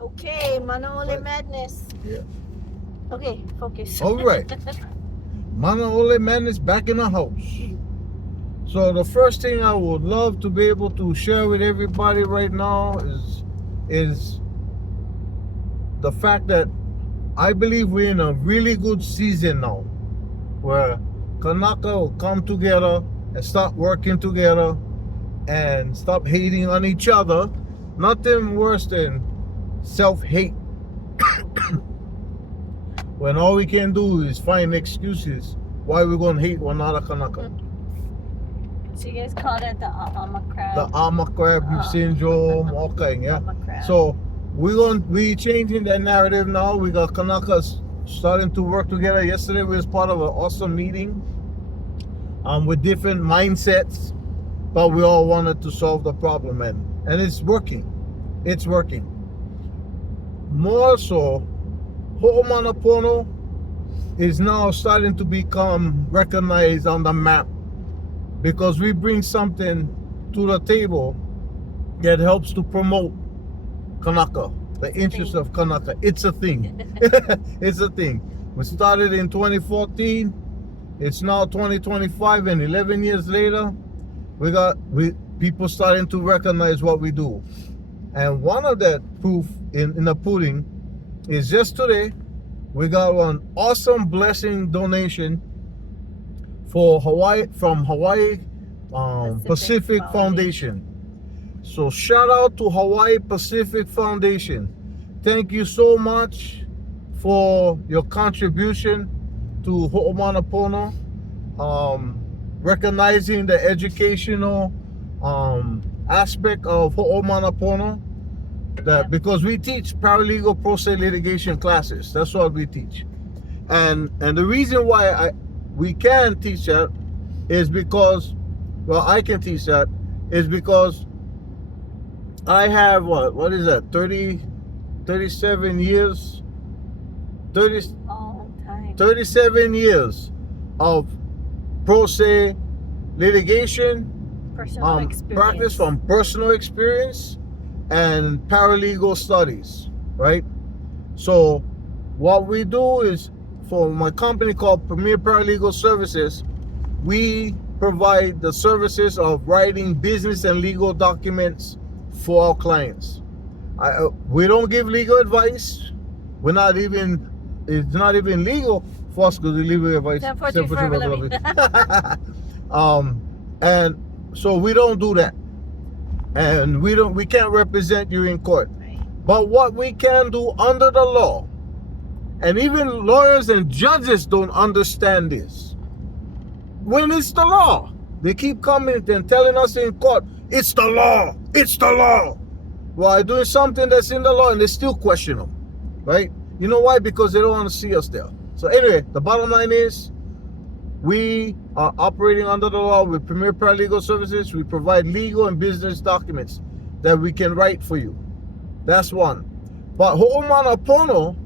Okay, Manoole Right. Madness. Yeah. Okay, focus. All right. Manaole Man is back in the house. So the first thing I would love to be able to share with everybody right now is the fact that I believe we're in a really good season now, where Kanaka will come together and start working together and stop hating on each other. Nothing worse than self-hate, when all we can do is find excuses why we're gonna hate one another Kanaka. So you guys call that the Ama crab? The armor crab syndrome, all kind, yeah. Ama crab. So we changing that narrative now. We got Kanakas starting to work together. Yesterday we was part of an awesome meeting with different mindsets, but we all wanted to solve the problem, and it's working. It's working. More so, Ho'omanapono is now starting to become recognized on the map, because we bring something to the table that helps to promote Kanaka, the interest of Kanaka. It's a thing. It's a thing. We started in 2014. It's now 2025, and 11 years later, we people starting to recognize what we do. And one of that proof in the pudding is just today, we got an awesome blessing donation for from Hawai'i Pacific Foundation. So shout out to Hawai'i Pacific Foundation. Thank you so much for your contribution to Ho'omanapono, recognizing the educational aspect of Ho'omanapono. That because we teach paralegal pro se litigation classes. That's what we teach. And the reason why we can teach that is because, well, I can teach that is because I have what is that, 37 years 37 years of pro se litigation practice from personal experience and paralegal studies, right? So what we do is, for my company called Premier Paralegal Services, we provide the services of writing business and legal documents for our clients. We don't give legal advice. It's not even legal for us to give legal advice. And so we don't do that. And we can't represent you in court. Right. But what we can do under the law, and even lawyers and judges don't understand this, when it's the law, they keep coming and telling us in court, it's the law, it's the law, while doing something that's in the law, and they still question them, right? You know why? Because they don't want to see us there. So anyway, the bottom line is, we are operating under the law with Premier Paralegal Services. We provide legal and business documents that we can write for you. That's one. But Ho'omanapono,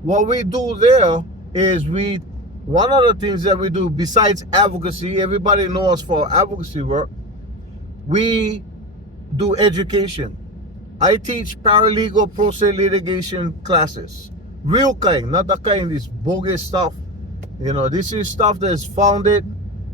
what we do there is one of the things that we do besides advocacy, everybody knows us for advocacy work, we do education. I teach paralegal pro se litigation classes. Real kind, not the kind, this bogus stuff. You know, this is stuff that's founded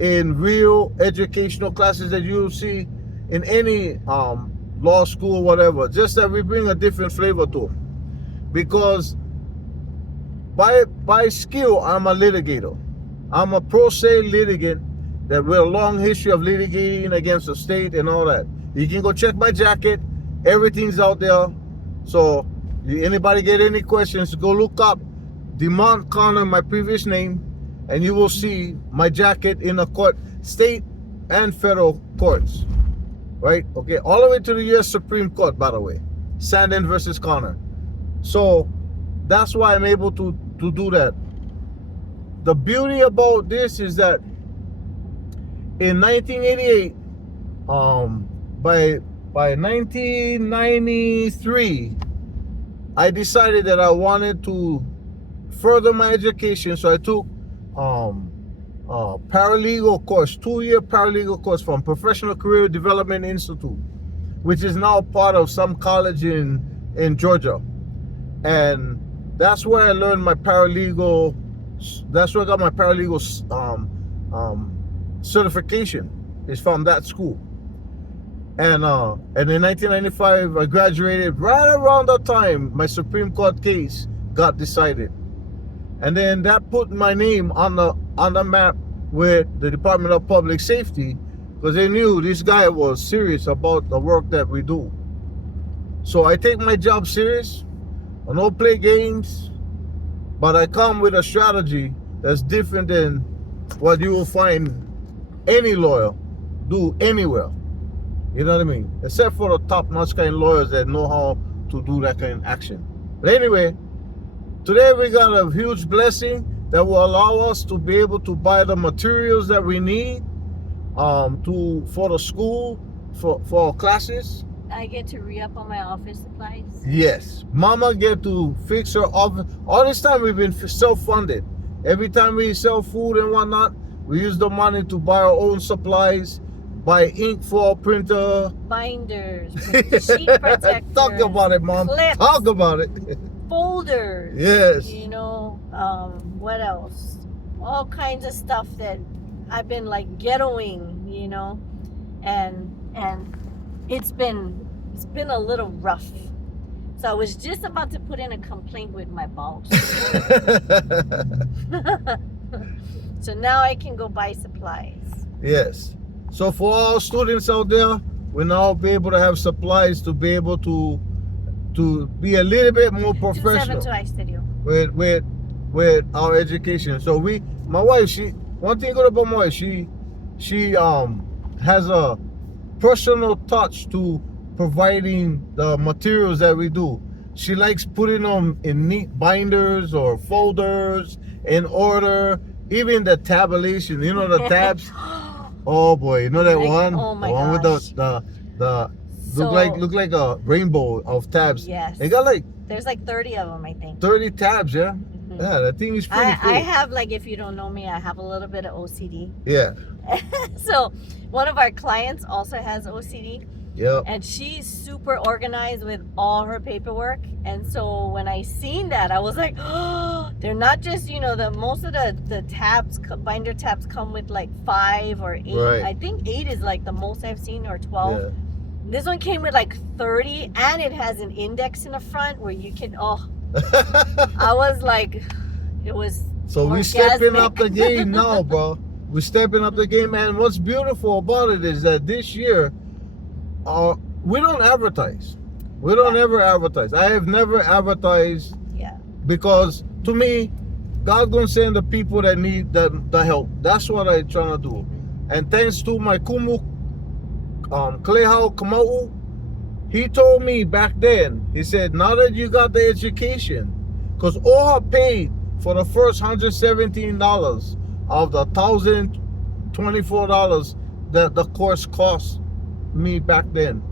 in real educational classes that you'll see in any law school or whatever. Just that we bring a different flavor to them. Because by skill, I'm a litigator. I'm a pro se litigant that with a long history of litigating against the state and all that. You can go check my jacket. Everything's out there. So anybody get any questions, go look up Demont Connor, my previous name, and you will see my jacket in the court, state and federal courts, right? Okay, all the way to the U.S. Supreme Court, by the way, Sandin versus Connor. So that's why I'm able to do that. The beauty about this is that in 1988, by 1993, I decided that I wanted to further my education, so I took paralegal course, 2-year paralegal course from Professional Career Development Institute, which is now part of some college in Georgia. And that's where I learned my paralegal. That's where I got my paralegal certification. Is from that school. And in 1995, I graduated. Right around that time, my Supreme Court case got decided, and then that put my name on the map with the Department of Public Safety, because they knew this guy was serious about the work that we do. So I take my job serious. I don't play games, but I come with a strategy that's different than what you will find any lawyer do anywhere. You know what I mean? Except for the top-notch kind of lawyers that know how to do that kind of action. But anyway, today we got a huge blessing that will allow us to be able to buy the materials that we need for the school, for our classes. I get to re-up on my office supplies. Yes. Mama get to fix her office. All this time we've been self-funded. Every time we sell food and whatnot, we use the money to buy our own supplies, buy ink for our printer. Binders, sheet protectors. Talk about it, Mom. Clips, Talk about it. folders. Yes. You know, what else? All kinds of stuff that I've been like ghettoing, you know, and it's been a little rough. So I was just about to put in a complaint with my boss. So now I can go buy supplies. Yes. So for all students out there, we'll now be able to have supplies to be able to be a little bit more professional 272 Studio. with our education. So my wife, one thing good about my wife, she has a personal touch to providing the materials that we do. She likes putting them in neat binders or folders in order. Even the tabulation, you know, the tabs. Oh boy, you know that one? Oh my the one gosh. with the look like a rainbow of tabs. Yes. It got like There's like 30 of them, I think. 30 tabs, yeah. Mhm. Yeah, that thing is pretty cool. I have, like, if you don't know me, I have a little bit of OCD. Yeah. So one of our clients also has OCD. Yep. And she's super organized with all her paperwork. And so when I seen that, I was like, oh, they're not just, you know, most of the tabs, binder tabs come with like 5 or 8. Right. I think 8 is like the most I've seen, or 12. Yeah. This one came with like 30, and it has an index in the front where you can, I was like, it was So we stepping up the game now, bro. We're stepping up the game, and what's beautiful about it is that this year, we don't advertise. We don't ever advertise. I have never advertised. Yeah. Because to me, God's gonna send the people that need the help. That's what I'm trying to do. And thanks to my kumu, Klehau Kamau, he told me back then, he said, now that you got the education, because Oha paid for the first $117 of the $1,024 that the course cost me back then.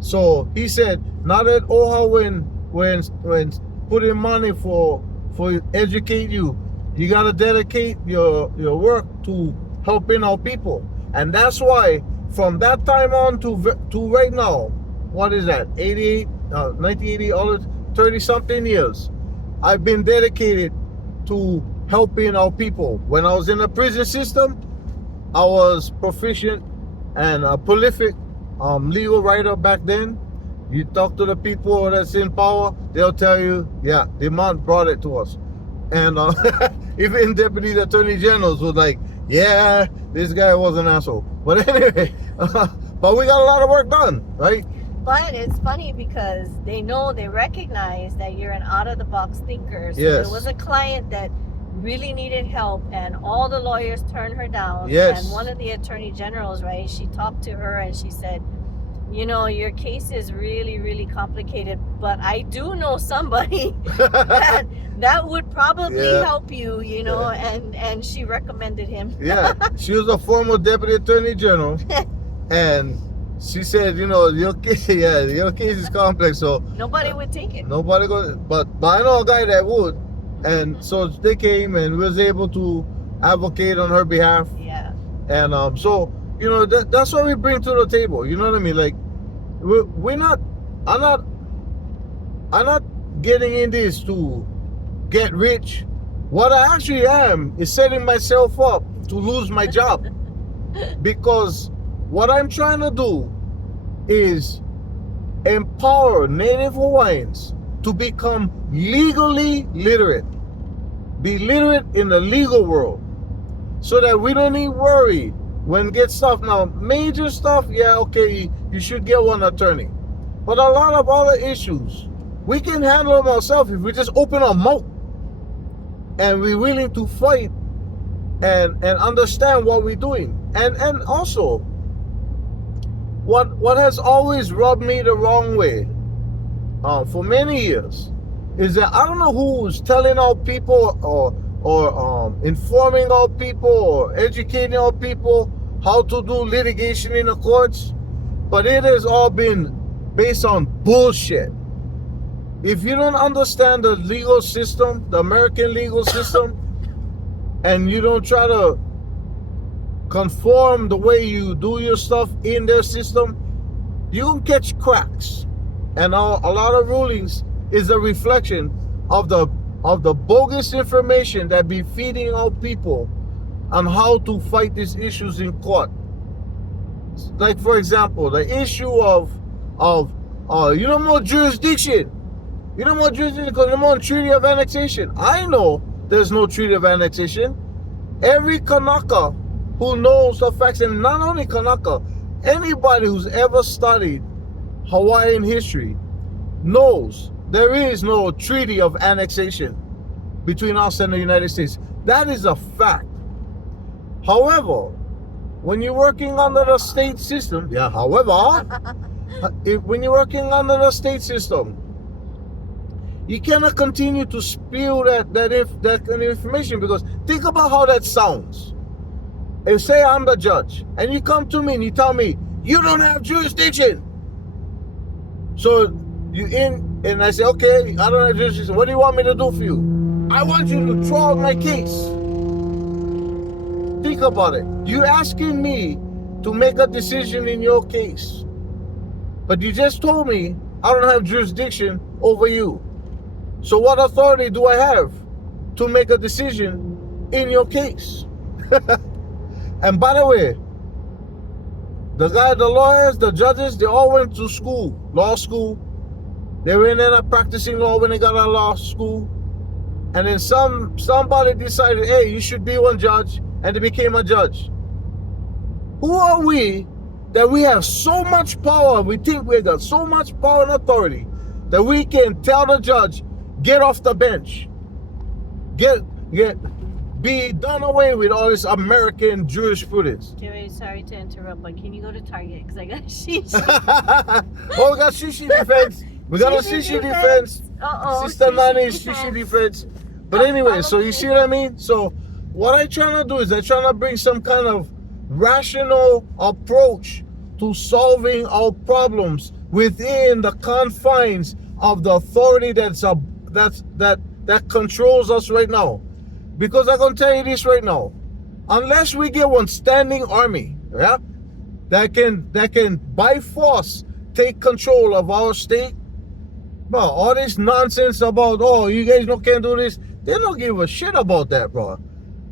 So he said, now that Oha when putting money for educate you, you gotta dedicate your work to helping our people. And that's why from that time on to right now, what is that, 1980, all 30 something years, I've been dedicated to helping our people. When I was in the prison system, I was proficient and a prolific legal writer back then. You talk to the people that's in power, they'll tell you, yeah, the man brought it to us. And even deputy attorney generals was like, yeah, this guy was an asshole. But anyway, but we got a lot of work done, right? But it's funny because they recognize that you're an out-of-the-box thinker. So Yes. there was a client that really needed help, and all the lawyers turned her down. Yes. And one of the attorney generals, right, she talked to her and she said, you know, your case is really, really complicated, but I do know somebody that would probably help you, you know, and she recommended him. Yeah, she was a former deputy attorney general, and she said, you know, your case is complex, so Nobody would take it. nobody goes. But I know a guy that would, and so they came and was able to advocate on her behalf. Yeah. And so you know that's what we bring to the table. You know what I mean? Like I'm not getting in this to get rich. What I actually am is setting myself up to lose my job. Because what I'm trying to do is empower Native Hawaiians to become legally literate. Be literate in the legal world. So that we don't need worry when get stuff. Now, major stuff, yeah, okay, you should get one attorney. But a lot of other issues, we can handle them ourselves if we just open our mouth and we're willing to fight and understand what we're doing. And also, what has always rubbed me the wrong way for many years is that I don't know who's telling our people or informing our people or educating our people how to do litigation in the courts, but it has all been based on bullshit. If you don't understand the legal system, the American legal system, and you don't try to conform the way you do your stuff in their system, you can catch cracks. And a lot of rulings is a reflection of the bogus information that be feeding our people on how to fight these issues in court. Like, for example, the issue of you know more jurisdiction. You know more jurisdiction because no more treaty of annexation. I know there's no treaty of annexation. Every Kanaka who knows the facts, and not only Kanaka, anybody who's ever studied Hawaiian history knows there is no treaty of annexation between us and the United States. That is a fact. However, when you're working under the state system, when you're working under the state system, you cannot continue to spew that kind of information, because think about how that sounds. If, say, I'm the judge, and you come to me and you tell me, you don't have jurisdiction. So and I say, okay, I don't have jurisdiction. What do you want me to do for you? I want you to throw out my case. Think about it. You're asking me to make a decision in your case, but you just told me I don't have jurisdiction over you. So what authority do I have to make a decision in your case? And by the way, the lawyers, the judges, they all went to school, law school. They ended up practicing law when they got out of law school. And then somebody decided, hey, you should be one judge, and they became a judge. Who are we that we have so much power, we think we got so much power and authority that we can tell the judge, get off the bench. Be done away with all this American jurisprudence. Jerry, sorry to interrupt, but can you go to Target? Because I got shishi. Oh, we got sushi defense. We got a sushi defense. Sister Nani's sushi defense. But anyway, so you see what I mean? So what I'm trying to do is I'm trying to bring some kind of rational approach to solving our problems within the confines of the authority that controls us right now. Because I'm gonna tell you this right now, unless we get one standing army, yeah, that can by force take control of our state, bro, all this nonsense about, oh, you guys can't do this, they don't give a shit about that, bro.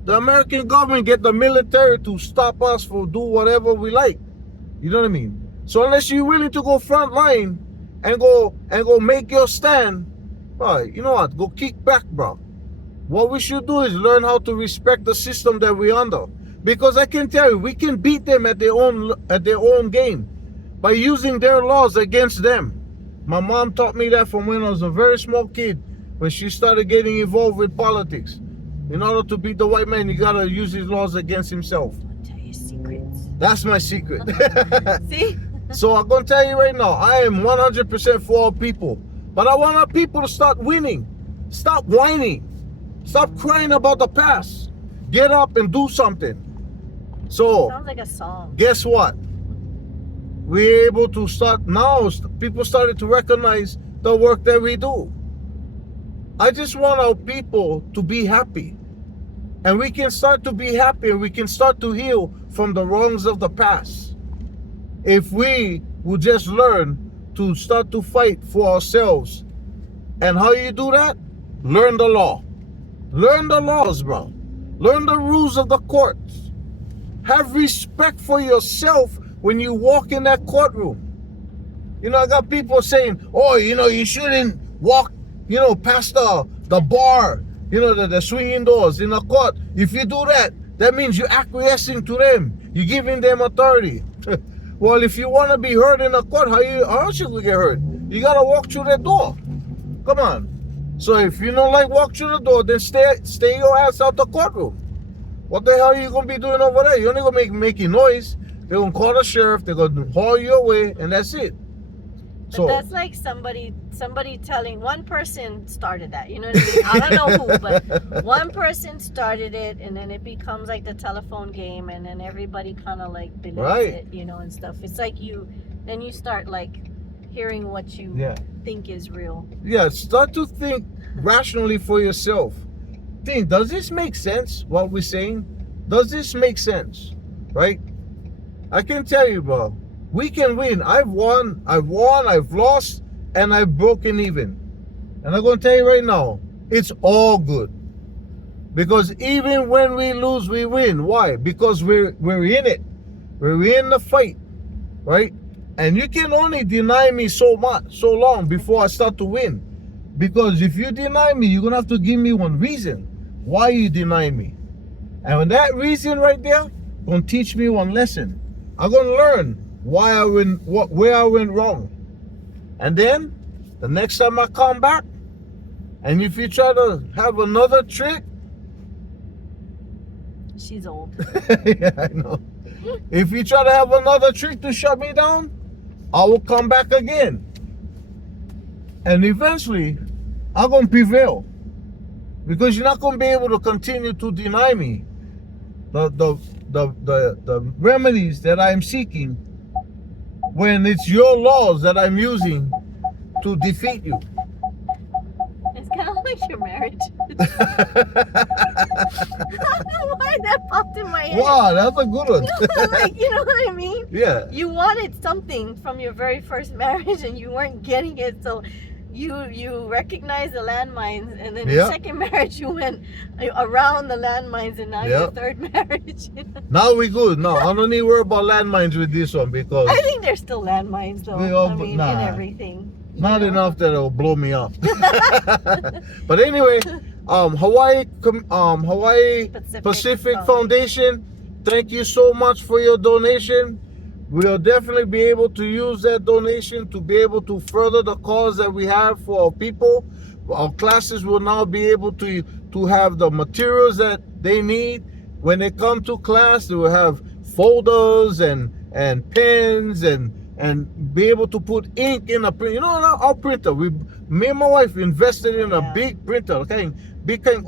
The American government get the military to stop us for do whatever we like. You know what I mean? So unless you're willing to go front line and go make your stand, bro, you know what? Go kick back, bro. What we should do is learn how to respect the system that we're under. Because I can tell you, we can beat them at their own game by using their laws against them. My mom taught me that from when I was a very small kid, when she started getting involved with politics. In order to beat the white man, you gotta use his laws against himself. Don't tell your secrets. That's my secret. See? So I'm gonna tell you right now, I am 100% for our people. But I want our people to start winning. Stop whining. Stop crying about the past. Get up and do something. So, sounds like a song. Guess what? We're able to start now. People started to recognize the work that we do. I just want our people to be happy. And we can start to be happy, and we can start to heal from the wrongs of the past. If we would just learn to start to fight for ourselves And how you do that? Learn the law. Learn the laws, bro. Learn the rules of the courts. Have respect for yourself when you walk in that courtroom. You know, I got people saying, oh, you know, you shouldn't walk, you know, past the bar, you know, the swinging doors in the court. If you do that, that means you're acquiescing to them. You're giving them authority. Well, if you want to be heard in a court, how else you get heard? You got to walk through that door. Come on. So if you don't like walk through the door, then stay your ass out the courtroom. What the hell are you going to be doing over there? You're only going to be making noise. They're going to call the sheriff. They're going to haul you away, and that's it. But that's like somebody telling, one person started that, you know what I mean? I don't know who, but one person started it, and then it becomes like the telephone game, and then everybody kind of like believes it, you know, and stuff. It's like then you start like hearing what you think is real. Yeah, start to think rationally for yourself. Think, does this make sense, what we're saying? Does this make sense, right? I can tell you, bro. We can win. I've won, I've lost, and I've broken even. And I'm going to tell you right now, it's all good. Because even when we lose, we win. Why? Because we're in it. We're in the fight, right? And you can only deny me so long before I start to win. Because if you deny me, you're going to have to give me one reason why you deny me. And when that reason right there going to teach me one lesson. I'm going to learn why I went, where I went wrong. And then the next time I come back, and if you try to have another trick, she's old. Yeah, I know. If you try to have another trick to shut me down, I will come back again. And eventually, I'm going to prevail. Because you're not going to be able to continue to deny me the remedies that I'm seeking when it's your laws that I'm using to defeat you. It's kind of like your marriage. I don't know why that popped in my head. Wow, that's a good one. Like, you know what I mean? Yeah. You wanted something from your very first marriage and you weren't getting it, so you recognized the landmines, and then your second marriage you went around the landmines, and now your third marriage. Now we good. No, I don't need to worry about landmines with this one, because I think there's still landmines though. In everything. Not enough that it'll blow me off. But anyway, Hawai'i Pacific Foundation, thank you so much for your donation. We'll definitely be able to use that donation to be able to further the cause that we have for our people. Our classes will now be able to have the materials that they need. When they come to class, they will have folders and pens and be able to put ink in a print. You know, our printer, me and my wife invested in a big printer, okay, big kind.